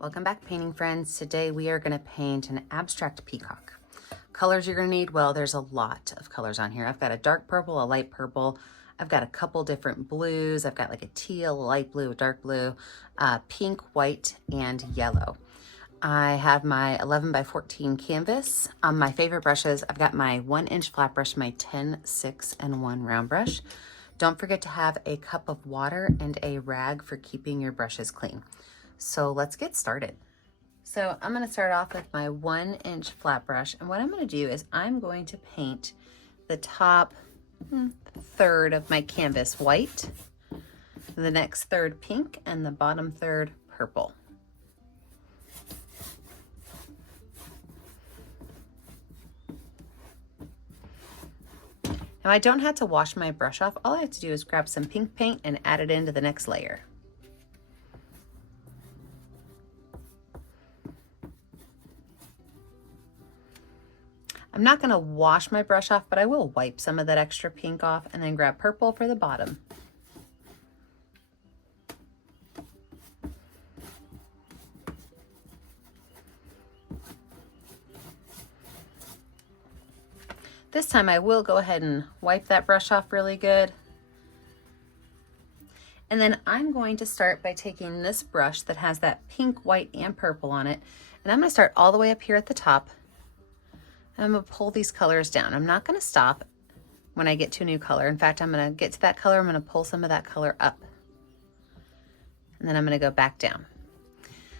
Welcome back, painting friends. Today we are going to paint an abstract peacock. Colors you're going to need, well, there's a lot of colors on here. I've got a dark purple, a light purple. I've got a couple different blues. I've got like a teal, a light blue, a dark blue, pink, white, and yellow. I have my 11 by 14 canvas. My favorite brushes, I've got my 1-inch flat brush, my 10, 6, and 1 round brush. Don't forget to have a cup of water and a rag for keeping your brushes clean. So let's get started. So I'm going to start off with my 1-inch flat brush, and what I'm going to do is I'm going to paint the top third of my canvas white, the next third pink, and the bottom third purple. Now I don't have to wash my brush off. All I have to do is grab some pink paint and add it into the next layer. I'm not going to wash my brush off, but I will wipe some of that extra pink off and then grab purple for the bottom. This time I will go ahead and wipe that brush off really good. And then I'm going to start by taking this brush that has that pink, white, and purple on it. And I'm going to start all the way up here at the top. I'm going to pull these colors down. I'm not going to stop when I get to a new color. In fact, I'm going to get to that color. I'm going to pull some of that color up. And then I'm going to go back down.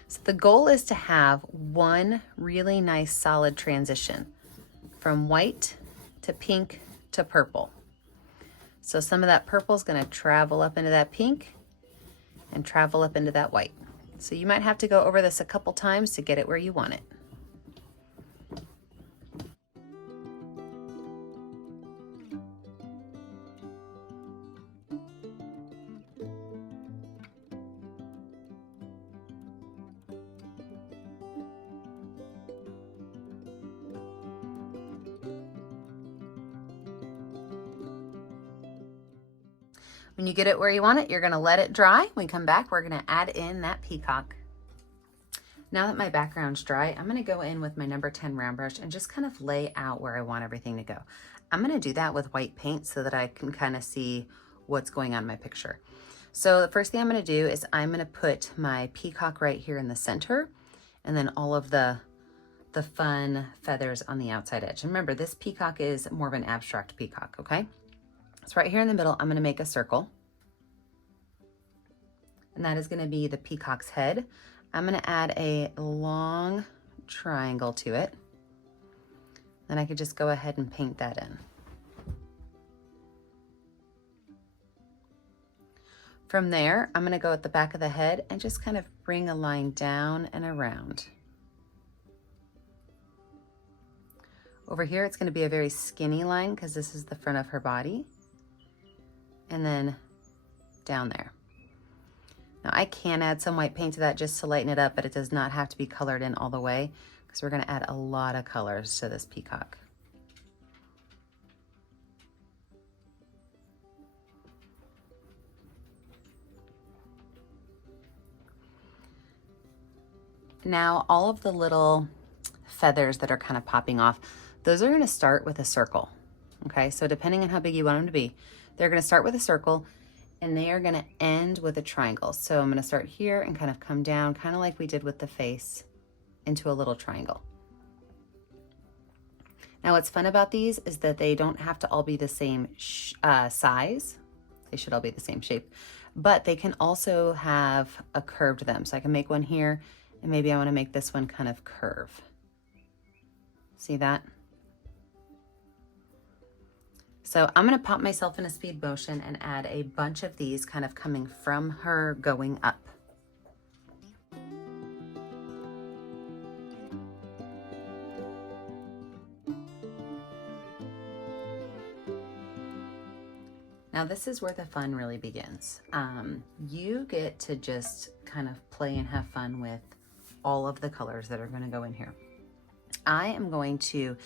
So the goal is to have one really nice solid transition from white to pink to purple. So some of that purple is going to travel up into that pink and travel up into that white. So you might have to go over this a couple times to get it where you want it. When you get it where you want it, you're going to let it dry. When we come back, we're going to add in that peacock. Now that my background's dry, I'm going to go in with my number 10 round brush and just kind of lay out where I want everything to go. I'm going to do that with white paint so that I can kind of see what's going on in my picture. So the first thing I'm going to do is I'm going to put my peacock right here in the center, and then all of the fun feathers on the outside edge. And remember, this peacock is more of an abstract peacock, okay? So right here in the middle, I'm going to make a circle. And that is going to be the peacock's head. I'm going to add a long triangle to it. Then I could just go ahead and paint that in. From there, I'm going to go at the back of the head and just kind of bring a line down and around. Over here, it's going to be a very skinny line because this is the front of her body. And then down there. Now I can add some white paint to that just to lighten it up, but it does not have to be colored in all the way because we're going to add a lot of colors to this peacock. Now all of the little feathers that are kind of popping off, those are going to start with a circle. Okay, so depending on how big you want them to be, they're going to start with a circle and they are going to end with a triangle. So I'm going to start here and kind of come down, kind of like we did with the face, into a little triangle. Now what's fun about these is that they don't have to all be the same size. They should all be the same shape, but they can also have a curved them. So I can make one here, and maybe I want to make this one kind of curve. See that? So I'm going to pop myself in a speed motion and add a bunch of these kind of coming from her going up. Now this is where the fun really begins. You get to just kind of play and have fun with all of the colors that are going to go in here. I am going to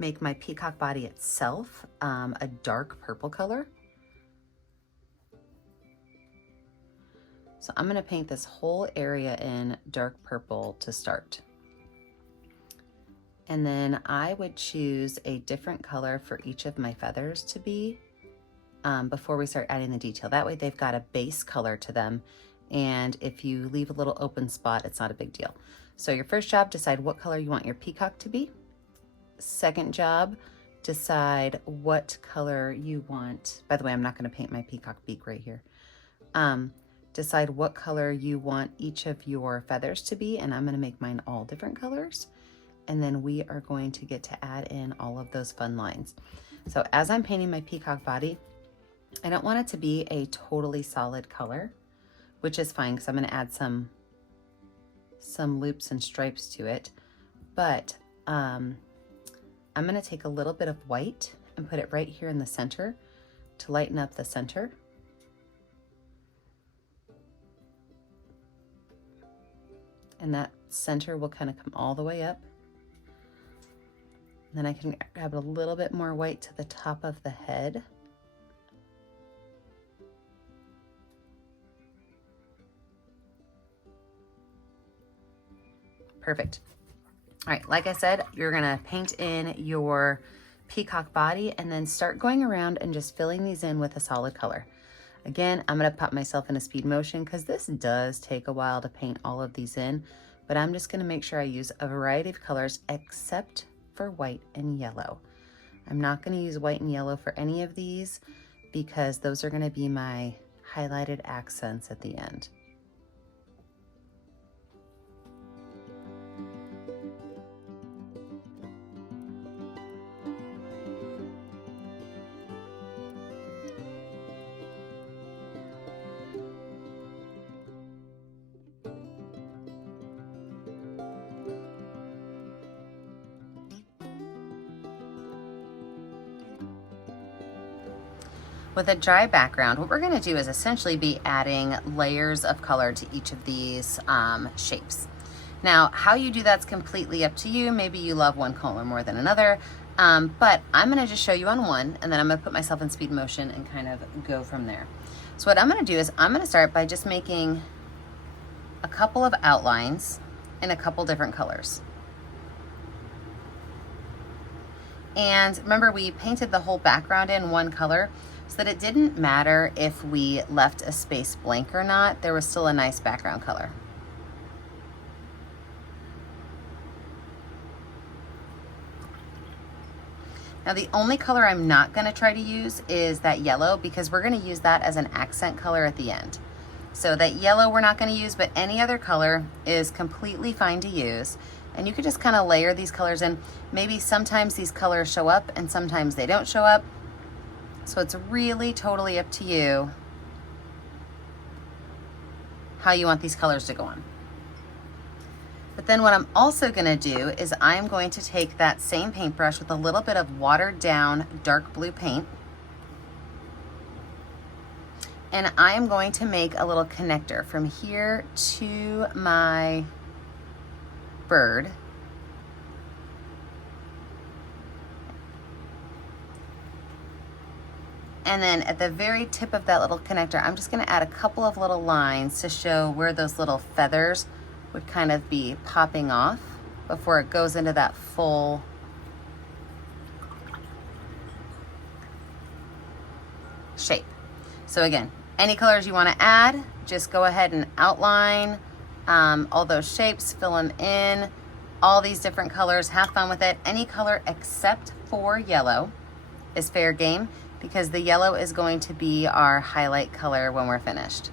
make my peacock body itself a dark purple color. So I'm gonna paint this whole area in dark purple to start. And then I would choose a different color for each of my feathers to be before we start adding the detail. That way they've got a base color to them. And if you leave a little open spot, it's not a big deal. So your first job, decide what color you want your peacock to be. Second job, decide what color you want. By the way, I'm not gonna paint my peacock beak right here. Decide what color you want each of your feathers to be, and I'm gonna make mine all different colors. And then we are going to get to add in all of those fun lines. So as I'm painting my peacock body, I don't want it to be a totally solid color, which is fine because I'm gonna add some loops and stripes to it. But I'm gonna take a little bit of white and put it right here in the center to lighten up the center. And that center will kind of come all the way up. Then I can grab a little bit more white to the top of the head. Perfect. All right, like I said, you're gonna paint in your peacock body and then start going around and just filling these in with a solid color. Again, I'm gonna pop myself in a speed motion because this does take a while to paint all of these in, but I'm just gonna make sure I use a variety of colors except for white and yellow. I'm not gonna use white and yellow for any of these because those are gonna be my highlighted accents at the end. With a dry background, what we're gonna do is essentially be adding layers of color to each of these shapes. Now, how you do that's completely up to you. Maybe you love one color more than another, but I'm gonna just show you on one, and then I'm gonna put myself in speed motion and kind of go from there. So what I'm gonna do is I'm gonna start by just making a couple of outlines in a couple different colors. And remember, we painted the whole background in one color, so that it didn't matter if we left a space blank or not, there was still a nice background color. Now the only color I'm not gonna try to use is that yellow because we're gonna use that as an accent color at the end. So that yellow we're not gonna use, but any other color is completely fine to use. And you could just kind of layer these colors in. Maybe sometimes these colors show up and sometimes they don't show up. So it's really totally up to you how you want these colors to go on. But then what I'm also gonna do is I'm going to take that same paintbrush with a little bit of watered down dark blue paint, and I am going to make a little connector from here to my bird. And then at the very tip of that little connector, I'm just gonna add a couple of little lines to show where those little feathers would kind of be popping off before it goes into that full shape. So again, any colors you wanna add, just go ahead and outline all those shapes, fill them in, all these different colors, have fun with it. Any color except for yellow is fair game, because the yellow is going to be our highlight color when we're finished.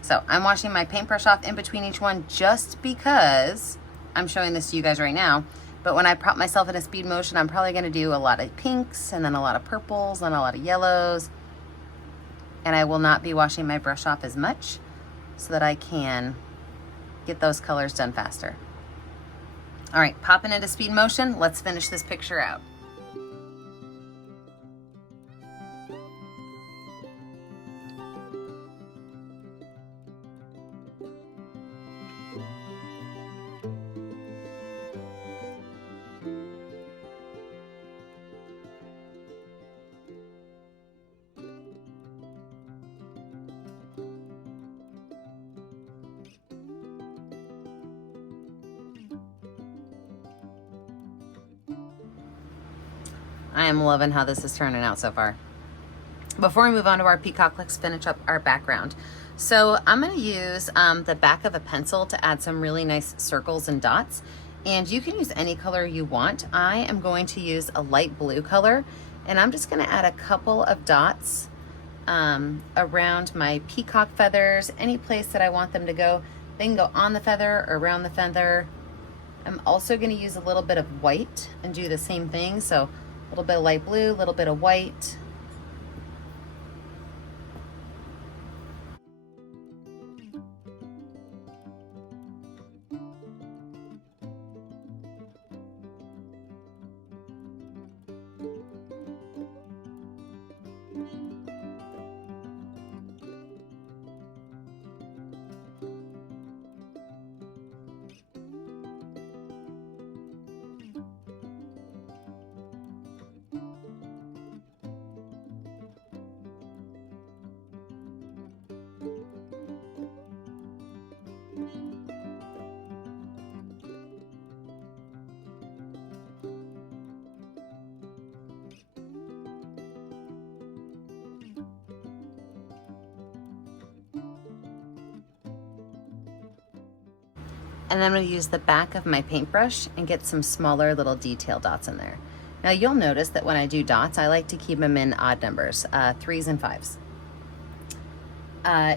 So I'm washing my paintbrush off in between each one just because I'm showing this to you guys right now. But when I prop myself in a speed motion, I'm probably gonna do a lot of pinks and then a lot of purples and a lot of yellows. And I will not be washing my brush off as much so that I can get those colors done faster. All right, popping into speed motion, let's finish this picture out. I am loving how this is turning out so far. Before we move on to our peacock, let's finish up our background. So I'm going to use the back of a pencil to add some really nice circles and dots. And you can use any color you want. I am going to use a light blue color, and I'm just going to add a couple of dots around my peacock feathers, any place that I want them to go. They can go on the feather or around the feather. I'm also going to use a little bit of white and do the same thing. So a little bit of light blue, a little bit of white. And then I'm going to use the back of my paintbrush and get some smaller little detail dots in there. Now you'll notice that when I do dots, I like to keep them in odd numbers, 3s and 5s.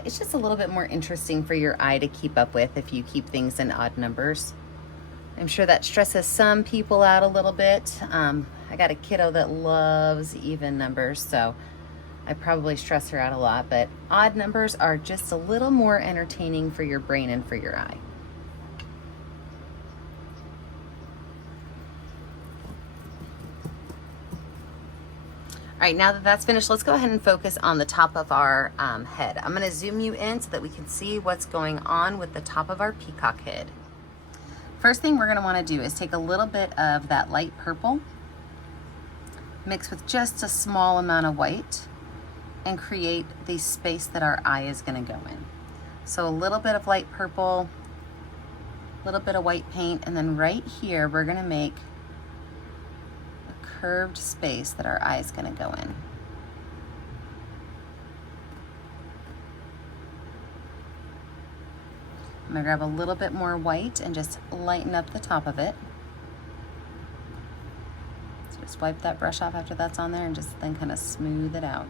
It's just a little bit more interesting for your eye to keep up with if you keep things in odd numbers. I'm sure that stresses some people out a little bit. I got a kiddo that loves even numbers, so I probably stress her out a lot, but odd numbers are just a little more entertaining for your brain and for your eye. All right, now that that's finished, let's go ahead and focus on the top of our head. I'm gonna zoom you in so that we can see what's going on with the top of our peacock head. First thing we're gonna wanna do is take a little bit of that light purple, mix with just a small amount of white, and create the space that our eye is gonna go in. So a little bit of light purple, a little bit of white paint, and then right here, we're gonna make curved space that our eye is going to go in. I'm going to grab a little bit more white and just lighten up the top of it. So just wipe that brush off after that's on there and just then kind of smooth it out.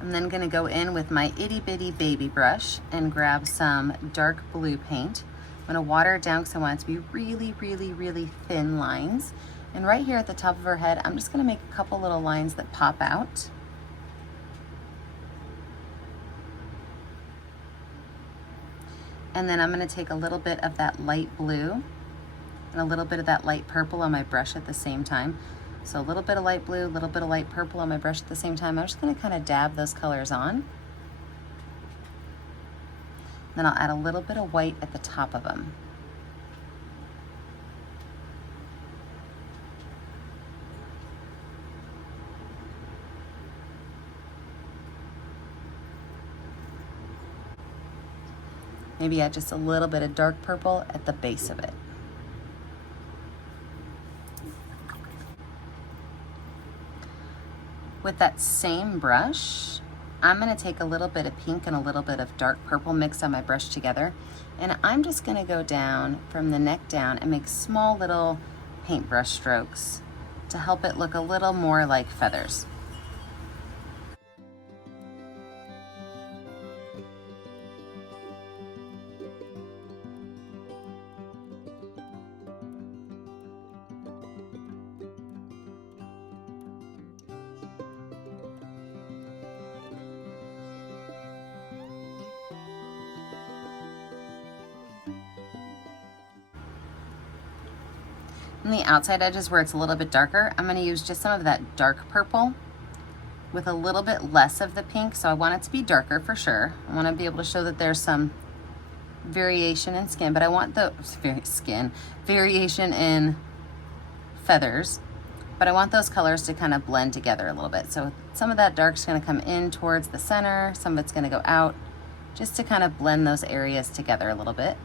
I'm then going to go in with my itty bitty baby brush and grab some dark blue paint. I'm going to water it down because I want it to be really, really, really thin lines. And right here at the top of her head, I'm just going to make a couple little lines that pop out. And then I'm going to take a little bit of that light blue and a little bit of that light purple on my brush at the same time. So a little bit of light blue, a little bit of light purple on my brush at the same time. I'm just going to kind of dab those colors on. Then I'll add a little bit of white at the top of them. Maybe add just a little bit of dark purple at the base of it. With that same brush, I'm going to take a little bit of pink and a little bit of dark purple mixed on my brush together, and I'm just going to go down from the neck down and make small little paintbrush strokes to help it look a little more like feathers. On the outside edges where it's a little bit darker, I'm going to use just some of that dark purple with a little bit less of the pink. So I want it to be darker for sure. I want to be able to show that there's some variation in skin, but I want the variation in feathers, but I want those colors to kind of blend together a little bit. So some of that dark is going to come in towards the center, some of it's going to go out, just to kind of blend those areas together a little bit.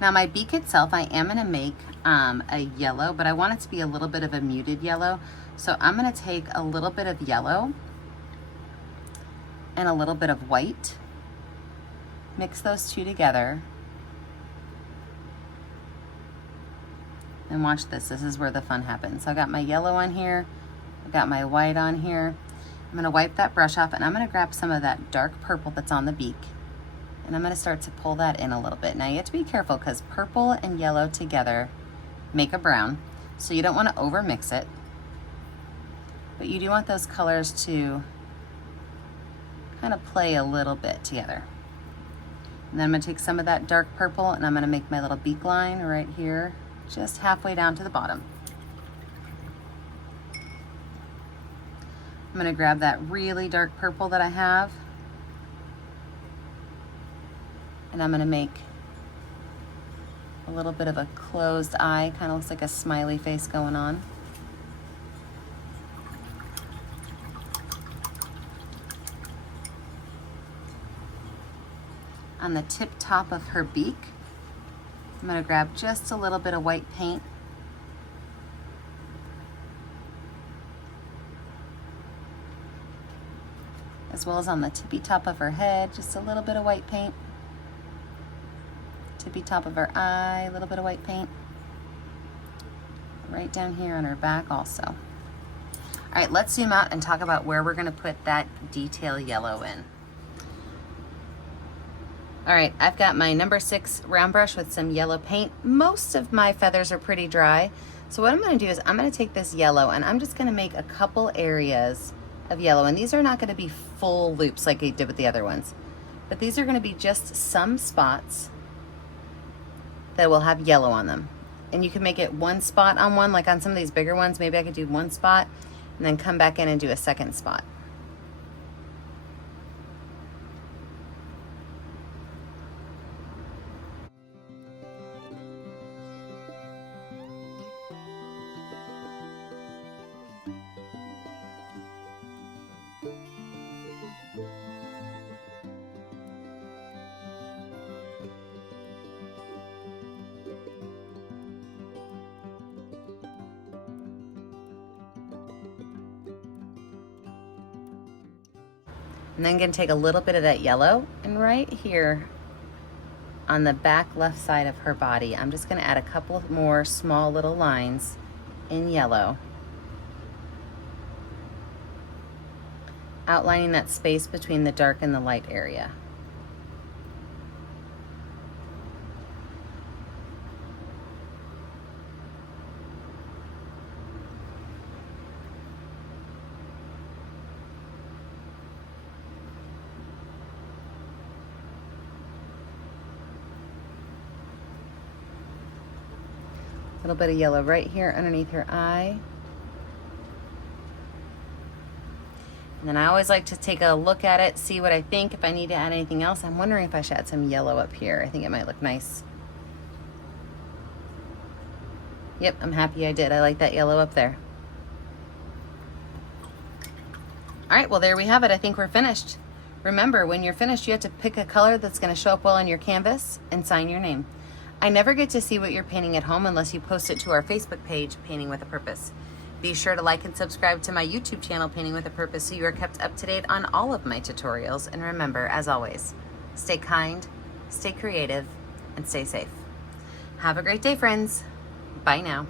Now my beak itself, I am gonna make a yellow, but I want it to be a little bit of a muted yellow. So I'm gonna take a little bit of yellow and a little bit of white, mix those two together. And watch this, this is where the fun happens. So I got my yellow on here, I've got my white on here. I'm gonna wipe that brush off and I'm gonna grab some of that dark purple that's on the beak and I'm gonna start to pull that in a little bit. Now you have to be careful because purple and yellow together make a brown, so you don't wanna over mix it, but you do want those colors to kind of play a little bit together. And then I'm gonna take some of that dark purple and I'm gonna make my little beak line right here, just halfway down to the bottom. I'm gonna grab that really dark purple that I have and I'm gonna make a little bit of a closed eye, kind of looks like a smiley face going on. On the tip top of her beak, I'm gonna grab just a little bit of white paint. As well as on the tippy top of her head, just a little bit of white paint. Tippy top of her eye, a little bit of white paint. Right down here on her back also. All right, let's zoom out and talk about where we're gonna put that detail yellow in. All right, I've got my number 6 round brush with some yellow paint. Most of my feathers are pretty dry. So what I'm gonna do is I'm gonna take this yellow and I'm just gonna make a couple areas of yellow. And these are not gonna be full loops like I did with the other ones, but these are gonna be just some spots that will have yellow on them. And you can make it one spot on one, like on some of these bigger ones, maybe I could do one spot and then come back in and do a second spot. And then I'm gonna take a little bit of that yellow and right here on the back left side of her body, I'm just gonna add a couple of more small little lines in yellow, outlining that space between the dark and the light area. A little bit of yellow right here underneath her eye. And then I always like to take a look at it, see what I think, if I need to add anything else. I'm wondering if I should add some yellow up here. I think it might look nice. Yep, I'm happy I did. I like that yellow up there. All right, well, there we have it. I think we're finished. Remember, when you're finished, you have to pick a color that's gonna show up well on your canvas and sign your name. I never get to see what you're painting at home unless you post it to our Facebook page, Painting with a Purpose. Be sure to like and subscribe to my YouTube channel, Painting with a Purpose, so you are kept up to date on all of my tutorials. And remember, as always, stay kind, stay creative, and stay safe. Have a great day, friends. Bye now.